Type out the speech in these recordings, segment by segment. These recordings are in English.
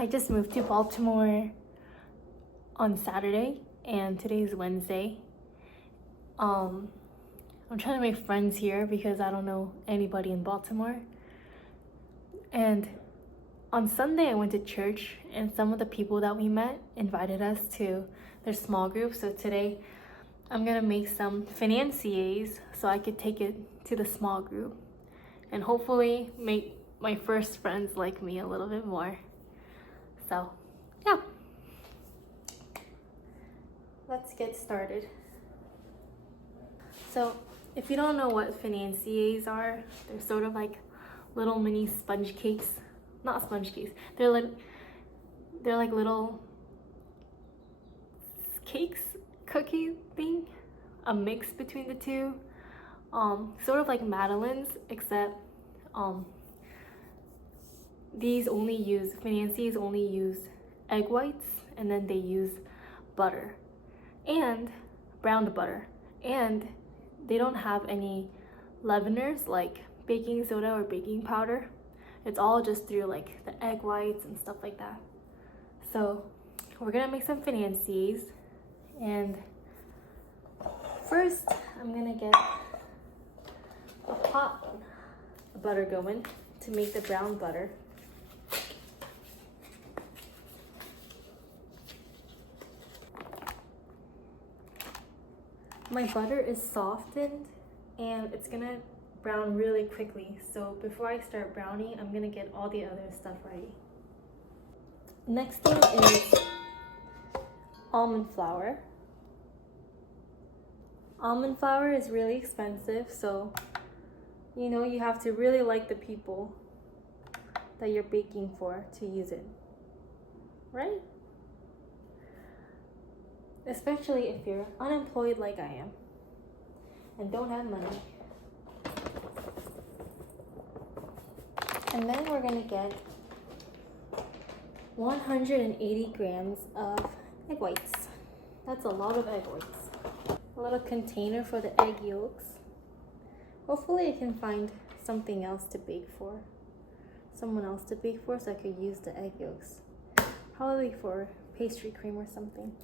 I just moved to Baltimore on Saturday and today's Wednesday. I'm trying to make friends here because I don't know anybody in Baltimore. And on Sunday I went to church and some of the people that we met invited us to their small group. So today I'm gonna make some financiers so I could take it to the small group and hopefully make my first friends like me a little bit more. So yeah, let's get started. So if you don't know what financiers are, they're sort of like little mini sponge cakes. Not sponge cakes, they're like little cakes, cookie thing, a mix between the two. Sort of like Madeleines, except Financiers only use egg whites, and then they use butter and browned butter, and they don't have any leaveners like baking soda or baking powder. It's all just through like the egg whites and stuff like that. So we're gonna make some financiers, and first I'm gonna get a pot of butter going to make the brown butter. My butter is softened and it's gonna brown really quickly. So before I start browning, I'm gonna get all the other stuff ready. Next thing is almond flour. Almond flour is really expensive, so you have to really like the people that you're baking for to use it, right? Especially if you're unemployed like I am and don't have money. And then we're gonna get 180 grams of egg whites. That's a lot of egg whites. A little container for the egg yolks. Hopefully I can find something else to bake for. Someone else to bake for so I could use the egg yolks. Probably for pastry cream or something.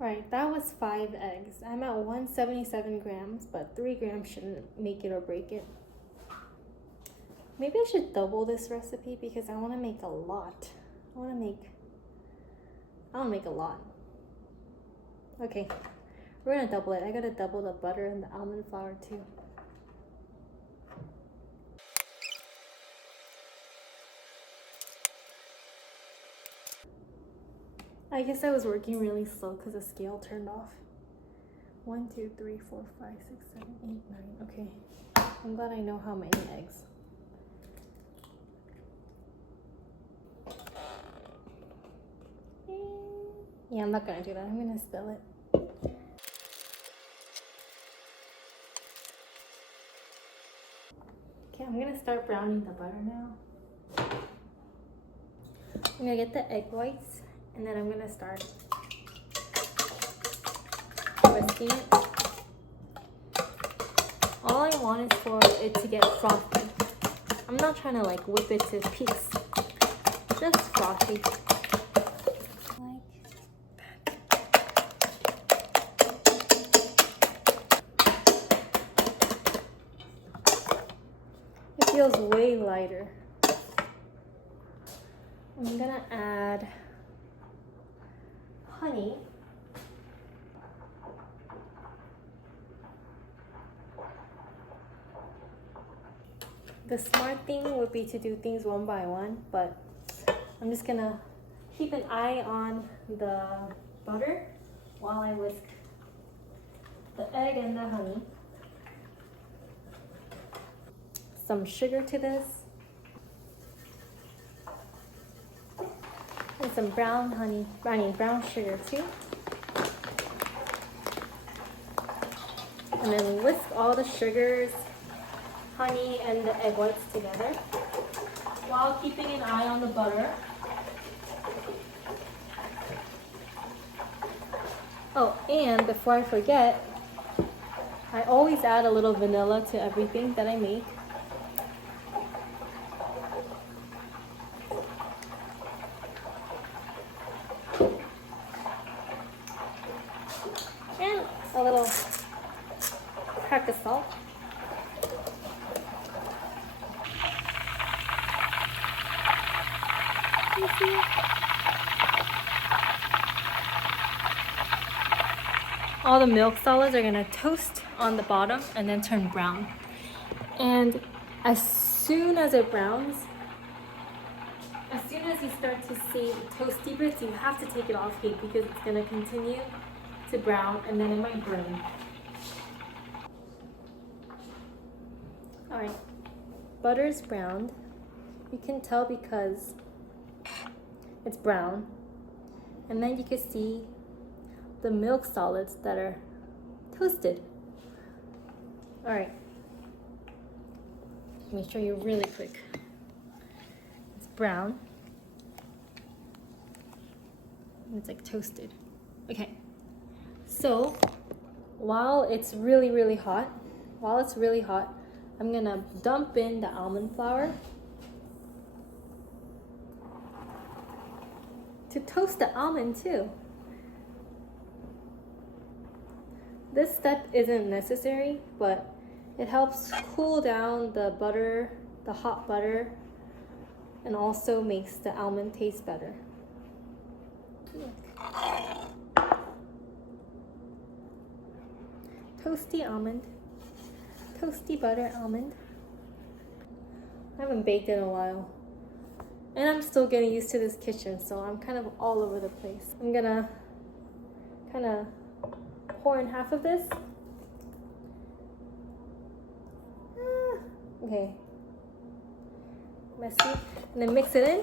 Alright, that was 5 eggs. I'm at 177 grams, but 3 grams shouldn't make it or break it. Maybe I should double this recipe because I want to make a lot. I want to make a lot. Okay, we're gonna double it. I gotta double the butter and the almond flour too. I guess I was working really slow because the scale turned off. 1, 2, 3, 4, 5, 6, 7, 8, 9. Okay, I'm glad I know how many eggs. Yeah, I'm not gonna do that. I'm gonna spill it. Okay, I'm gonna start browning the butter now. I'm gonna get the egg whites. And then I'm gonna start whisking it. All I want is for it to get frothy. I'm not trying to like whip it to peaks. Just frothy. It feels way lighter. I'm gonna add honey. The smart thing would be to do things one by one, but I'm just gonna keep an eye on the butter while I whisk the egg and the honey. Some sugar to this. And some brown sugar too. And then whisk all the sugars honey and the egg whites together while keeping an eye on the butter. Oh, and before I forget, I always add a little vanilla to everything that I make. And a little crack of salt. You see it? All the milk solids are gonna toast on the bottom and then turn brown. And as soon as it browns, as soon as you start to see toasty bits, you have to take it off heat because it's gonna continue to brown and then it might burn. All right, butter's browned. You can tell because it's brown. And then you can see the milk solids that are toasted. All right, let me show you really quick. It's brown. And it's like toasted. Okay, so while it's really hot, I'm gonna dump in the almond flour to toast the almond too. This step isn't necessary, but it helps cool down the butter, the hot butter, and also makes the almond taste better. Toasty almond, toasty butter almond. I haven't baked in a while, and I'm still getting used to this kitchen, so I'm kind of all over the place. I'm gonna kind of pour in half of this. Okay, messy, and then mix it in.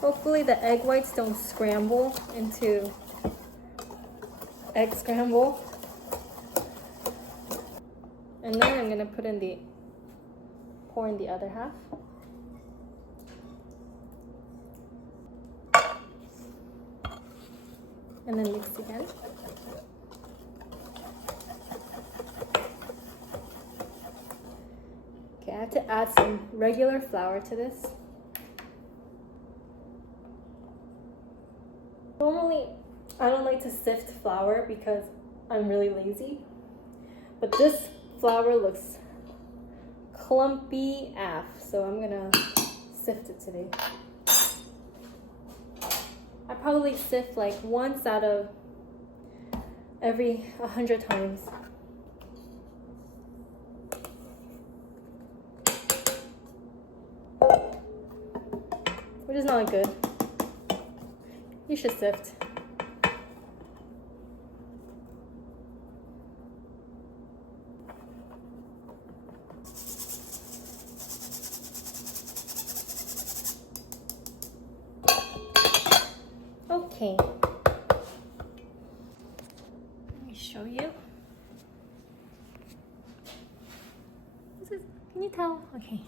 Hopefully the egg whites don't scramble into egg scramble. And then I'm gonna pour in the other half. And then mix again. Okay, I have to add some regular flour to this. Normally, I don't like to sift flour because I'm really lazy, but this flour looks clumpy AF, so I'm gonna sift it today. I probably sift like once out of every 100 times. Which is not good. You should sift. Okay. Let me show you. Can you tell? Okay.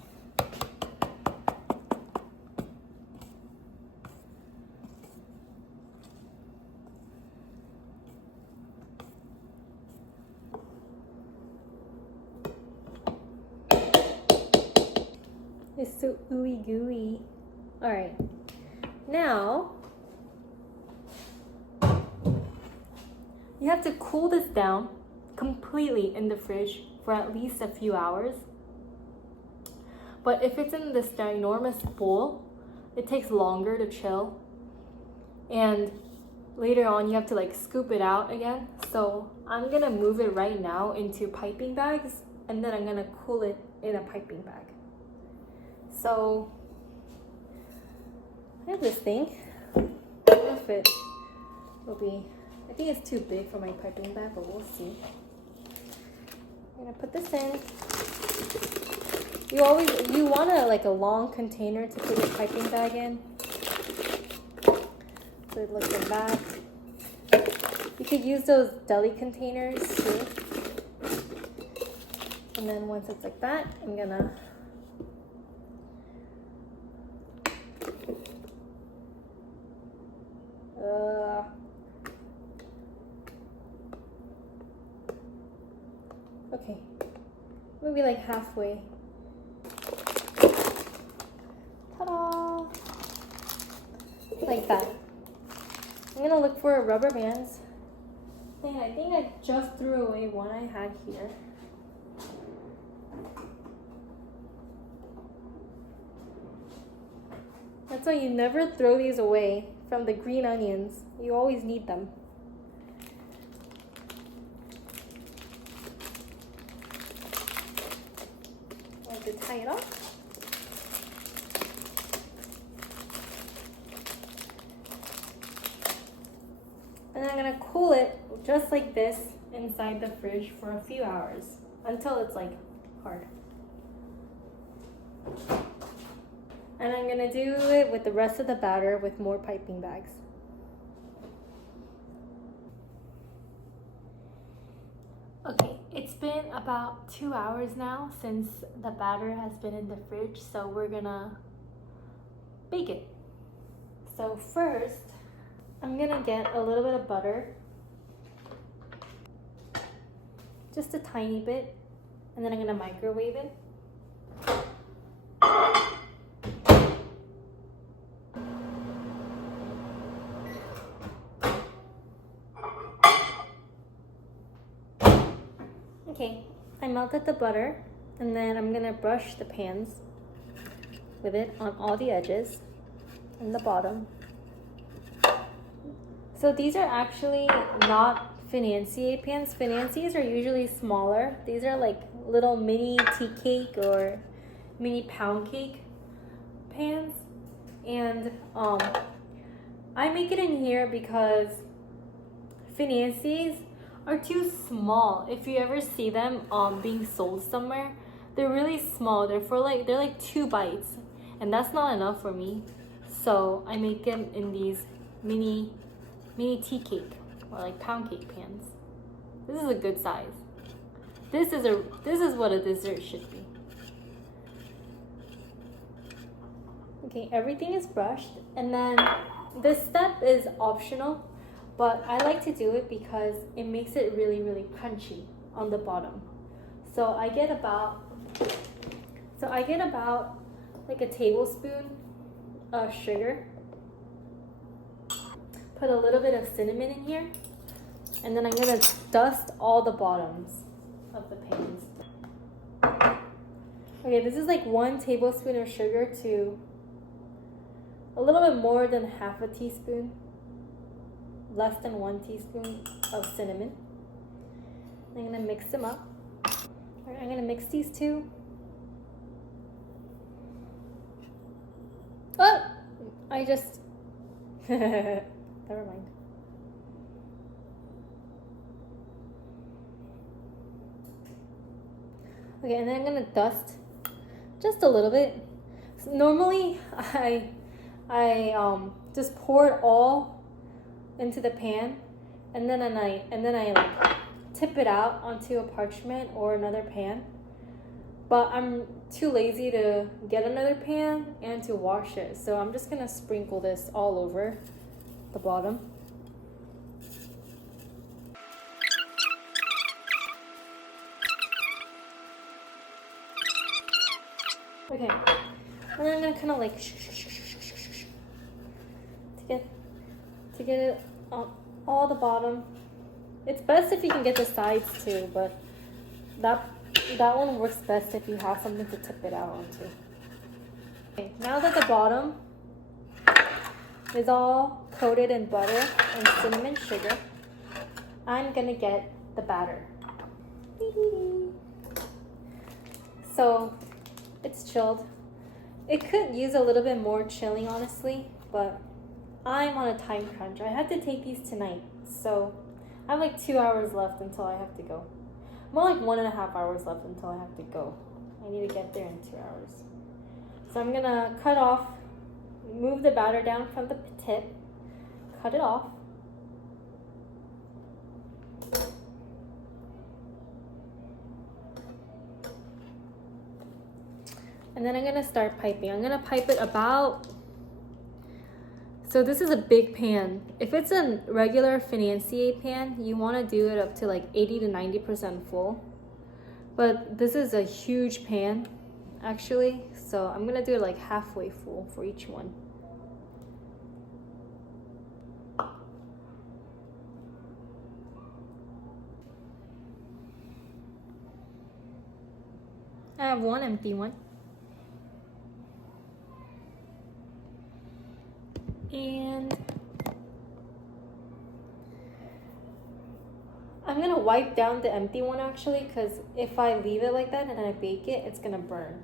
It's so ooey gooey. All right, now you have to cool this down completely in the fridge for at least a few hours. But if it's in this ginormous bowl, it takes longer to chill. And later on, you have to like scoop it out again. So I'm gonna move it right now into piping bags, and then I'm gonna cool it in a piping bag. So I have this thing. I don't know if it will be, I think it's too big for my piping bag, but we'll see. I'm gonna put this in. You want a long container to put your piping bag in. So it looks like that. You could use those deli containers too. And then once it's like that, I'm gonna okay, maybe like halfway. Ta-da! Like that. I'm gonna look for rubber bands. And I think I just threw away one I had here. That's why you never throw these away from the green onions. You always need them. I like to tie it off. And I'm gonna cool it just like this inside the fridge for a few hours until it's like hard. And I'm gonna do it with the rest of the batter with more piping bags. Okay, it's been about 2 hours now since the batter has been in the fridge, so we're gonna bake it. So first, I'm gonna get a little bit of butter, just a tiny bit, and then I'm gonna microwave it. Okay, I melted the butter, and then I'm gonna brush the pans with it on all the edges and the bottom. So these are actually not Financier pans. Financiers are usually smaller. These are like little mini tea cake or mini pound cake pans. And I make it in here because Financiers are too small. If you ever see them being sold somewhere, they're really small. They're like 2 bites, and that's not enough for me. So I make them in these mini tea cake or like pound cake pans. This is a good size. This is what a dessert should be. Okay, everything is brushed, and then this step is optional, but I like to do it because it makes it really, really crunchy on the bottom. So I get about like a tablespoon of sugar. Put a little bit of cinnamon in here, and then I'm gonna dust all the bottoms of the pans. Okay, this is like 1 tablespoon of sugar to a little bit more than half a teaspoon, less than 1 teaspoon of cinnamon. I'm gonna mix them up. All right, I'm gonna mix these two. Oh, I just, never mind. Okay, and then I'm gonna dust just a little bit. So normally, I just pour it all into the pan, and then I like tip it out onto a parchment or another pan. But I'm too lazy to get another pan and to wash it, so I'm just gonna sprinkle this all over the bottom. Okay, and then I'm gonna kind of like to get it on all the bottom. It's best if you can get the sides too, but that one works best if you have something to tip it out onto. Okay, now that the bottom is all coated in butter and cinnamon sugar, I'm gonna get the batter. So it's chilled. It could use a little bit more chilling, honestly, but I'm on a time crunch. I have to take these tonight, so I have like 2 hours left until I have to go. More like 1.5 hours left until I have to go. I need to get there in 2 hours. So I'm gonna move the batter down from the tip, cut it off, And then I'm gonna start piping. I'm gonna pipe it about, so this is a big pan. If it's a regular Financier pan, you wanna do it up to like 80 to 90% full. But this is a huge pan, actually. So I'm gonna do it like halfway full for each one. I have one empty one. And I'm gonna wipe down the empty one actually, because if I leave it like that and I bake it, it's gonna burn.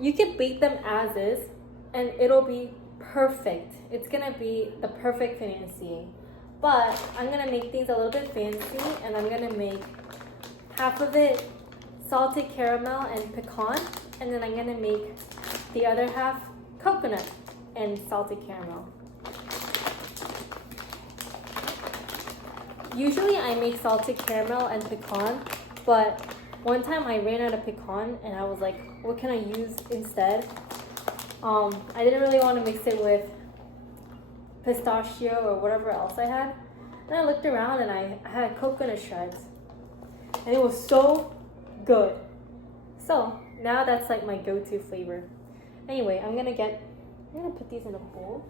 You can bake them as is and it'll be perfect. It's gonna be the perfect Financier. But I'm gonna make things a little bit fancy, and I'm gonna make half of it salted caramel and pecan, and then I'm gonna make the other half coconut and salted caramel. Usually I make salted caramel and pecan, but one time I ran out of pecan and I was like, what can I use instead? I didn't really want to mix it with pistachio or whatever else I had. And I looked around and I had coconut shreds. And it was so good. So now that's like my go-to flavor. Anyway, I'm gonna put these in a bowl.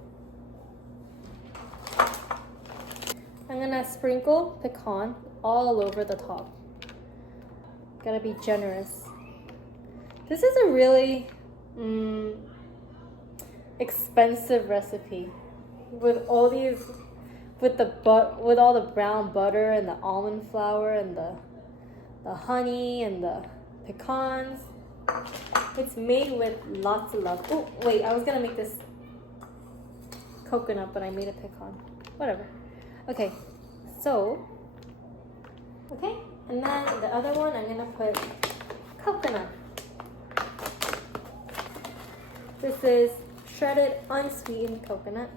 I'm gonna sprinkle pecan all over the top. Gotta be generous. This is a really expensive recipe with all these, with all the brown butter and the almond flour and the honey and the pecans. It's made with lots of love. Oh wait, I was gonna make this coconut, but I made a pecan. Whatever. Okay, and then the other one I'm gonna put coconut. This is shredded unsweetened coconut.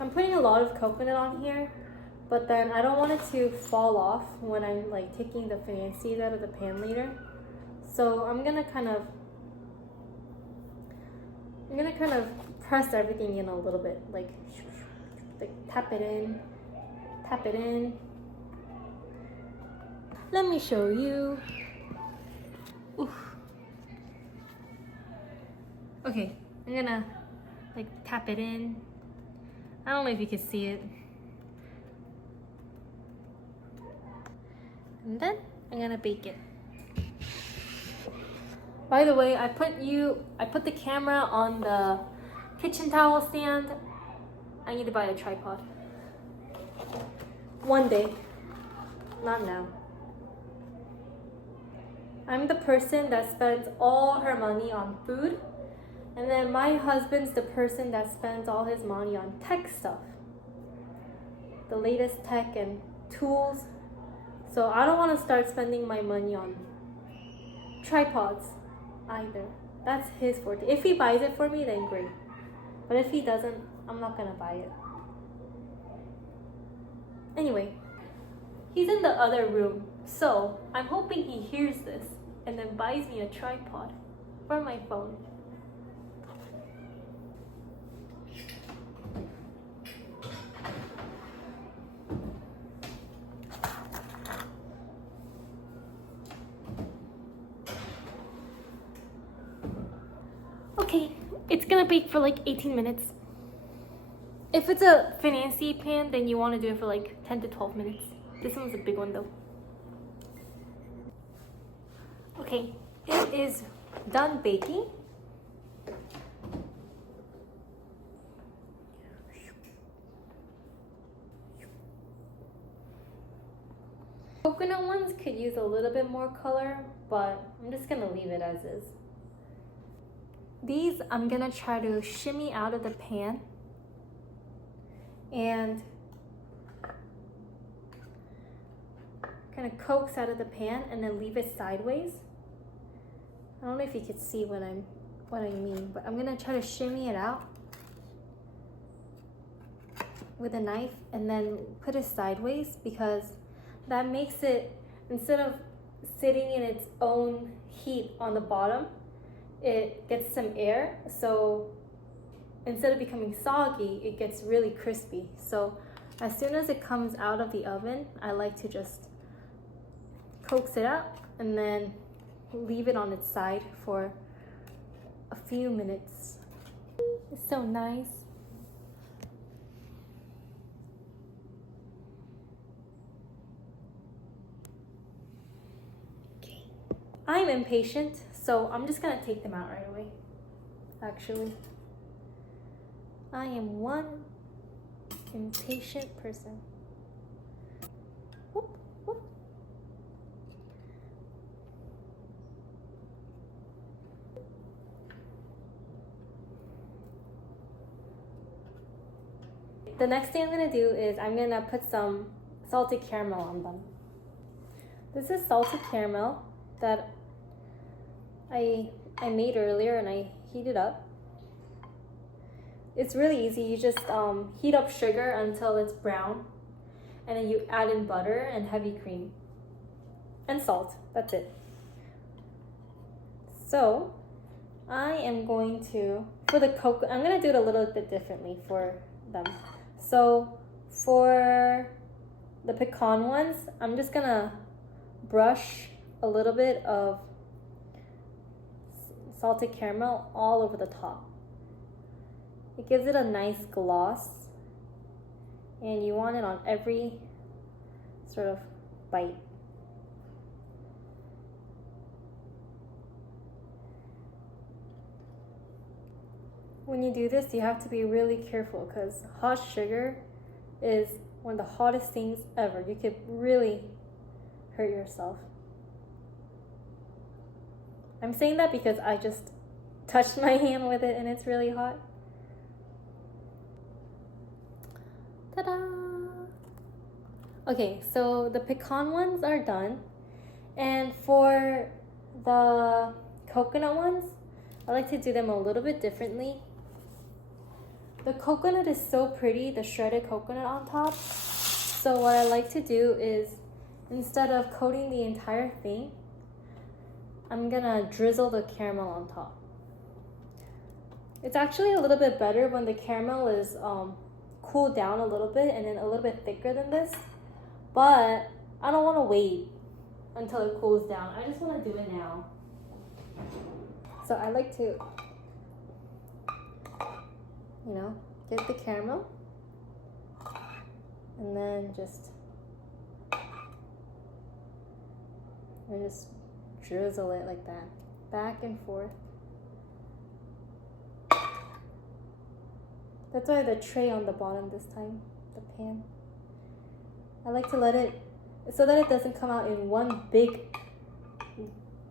I'm putting a lot of coconut on here, but then I don't want it to fall off when I'm like taking the Financiers out of the pan later. So I'm gonna kind of press everything in a little bit, like tap it in. Let me show you. Oof. Okay, I'm gonna like tap it in. I don't know if you can see it. And then I'm gonna bake it. By the way, I put the camera on the kitchen towel stand. I need to buy a tripod. One day, not now. I'm the person that spends all her money on food, and then my husband's the person that spends all his money on tech stuff. The latest tech and tools. So I don't want to start spending my money on tripods either. That's his forte. If he buys it for me, then great. But if he doesn't, I'm not gonna buy it. Anyway, he's in the other room, so I'm hoping he hears this and then buys me a tripod for my phone. Okay, it's gonna bake for like 18 minutes. If it's a Financier pan, then you want to do it for like 10 to 12 minutes. This one's a big one though. Okay, it is done baking. Coconut ones could use a little bit more color, but I'm just gonna leave it as is. These I'm gonna try to shimmy out of the pan and kind of coax out of the pan and then leave it sideways. I don't know if you can see what I mean, but I'm gonna try to shimmy it out with a knife and then put it sideways, because that makes it, instead of sitting in its own heat on the bottom, it gets some air. So instead of becoming soggy, it gets really crispy. So as soon as it comes out of the oven, I like to just coax it out and then leave it on its side for a few minutes. It's so nice. Okay. I'm impatient, so I'm just gonna take them out right away. Actually, I am one impatient person. Whoop, whoop. The next thing I'm gonna do is I'm gonna put some salted caramel on them. This is salted caramel that I made earlier and I heated up. It's really easy. You just heat up sugar until it's brown, and then you add in butter and heavy cream and salt. That's it. So I am going to, for the coconut, I'm gonna do it a little bit differently for them. So for the pecan ones, I'm just gonna brush a little bit of salted caramel all over the top. It gives it a nice gloss, and you want it on every sort of bite. When you do this, you have to be really careful, because hot sugar is one of the hottest things ever. You could really hurt yourself. I'm saying that because I just touched my hand with it and it's really hot. Ta-da! Okay, so the pecan ones are done. And for the coconut ones, I like to do them a little bit differently. The coconut is so pretty, the shredded coconut on top. So what I like to do is, instead of coating the entire thing, I'm gonna drizzle the caramel on top. It's actually a little bit better when the caramel is cooled down a little bit and then a little bit thicker than this. But I don't want to wait until it cools down. I just want to do it now. So I like to, get the caramel and then just drizzle it like that, back and forth. That's why the tray on the bottom this time, the pan. I like to let it, so that it doesn't come out in one big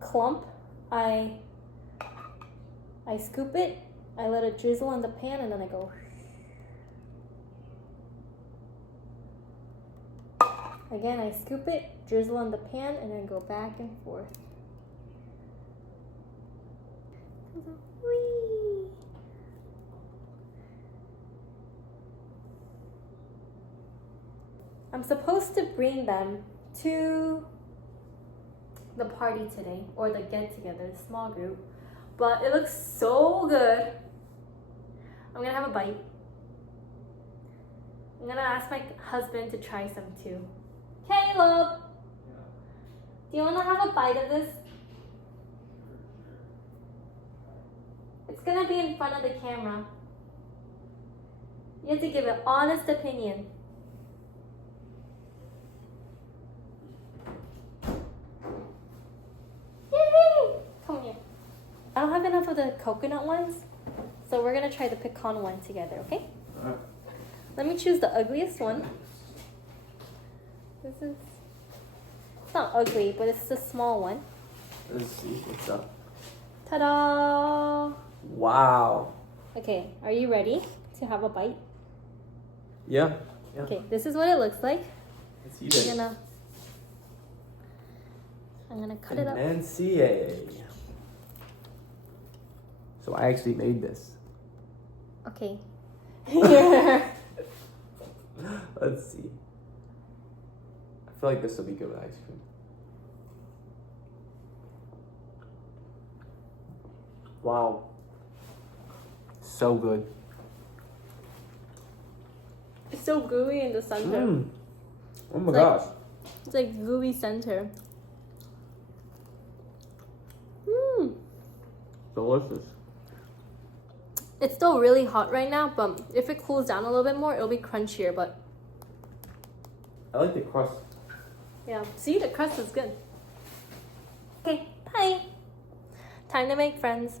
clump. I scoop it, I let it drizzle on the pan, and then I go. Again, I scoop it, drizzle on the pan, and then go back and forth. Whee! I'm supposed to bring them to the party today, or the get-together, the small group, but it looks so good. I'm gonna have a bite. I'm gonna ask my husband to try some too. Caleb, do you wanna have a bite of this? It's gonna be in front of the camera. You have to give an honest opinion. Yay! Come here. I don't have enough of the coconut ones, so we're gonna try the pecan one together, okay? Alright. Let me choose the ugliest one. It's not ugly, but it's the small one. Let's see what's up. Ta-da! Wow. Okay, are you ready to have a bite? Yeah. Okay, this is what it looks like. Let's eat it. I'm gonna cut it up. Financier. So I actually made this. Okay. Let's see. I feel like this will be good with ice cream. Wow. So good. It's so gooey in the center. Oh my It's gosh. It's like gooey center. Delicious. It's still really hot right now, but if it cools down a little bit more, it'll be crunchier. But I like the crust. yeah, see, the crust is good. Okay, bye. Time to make friends.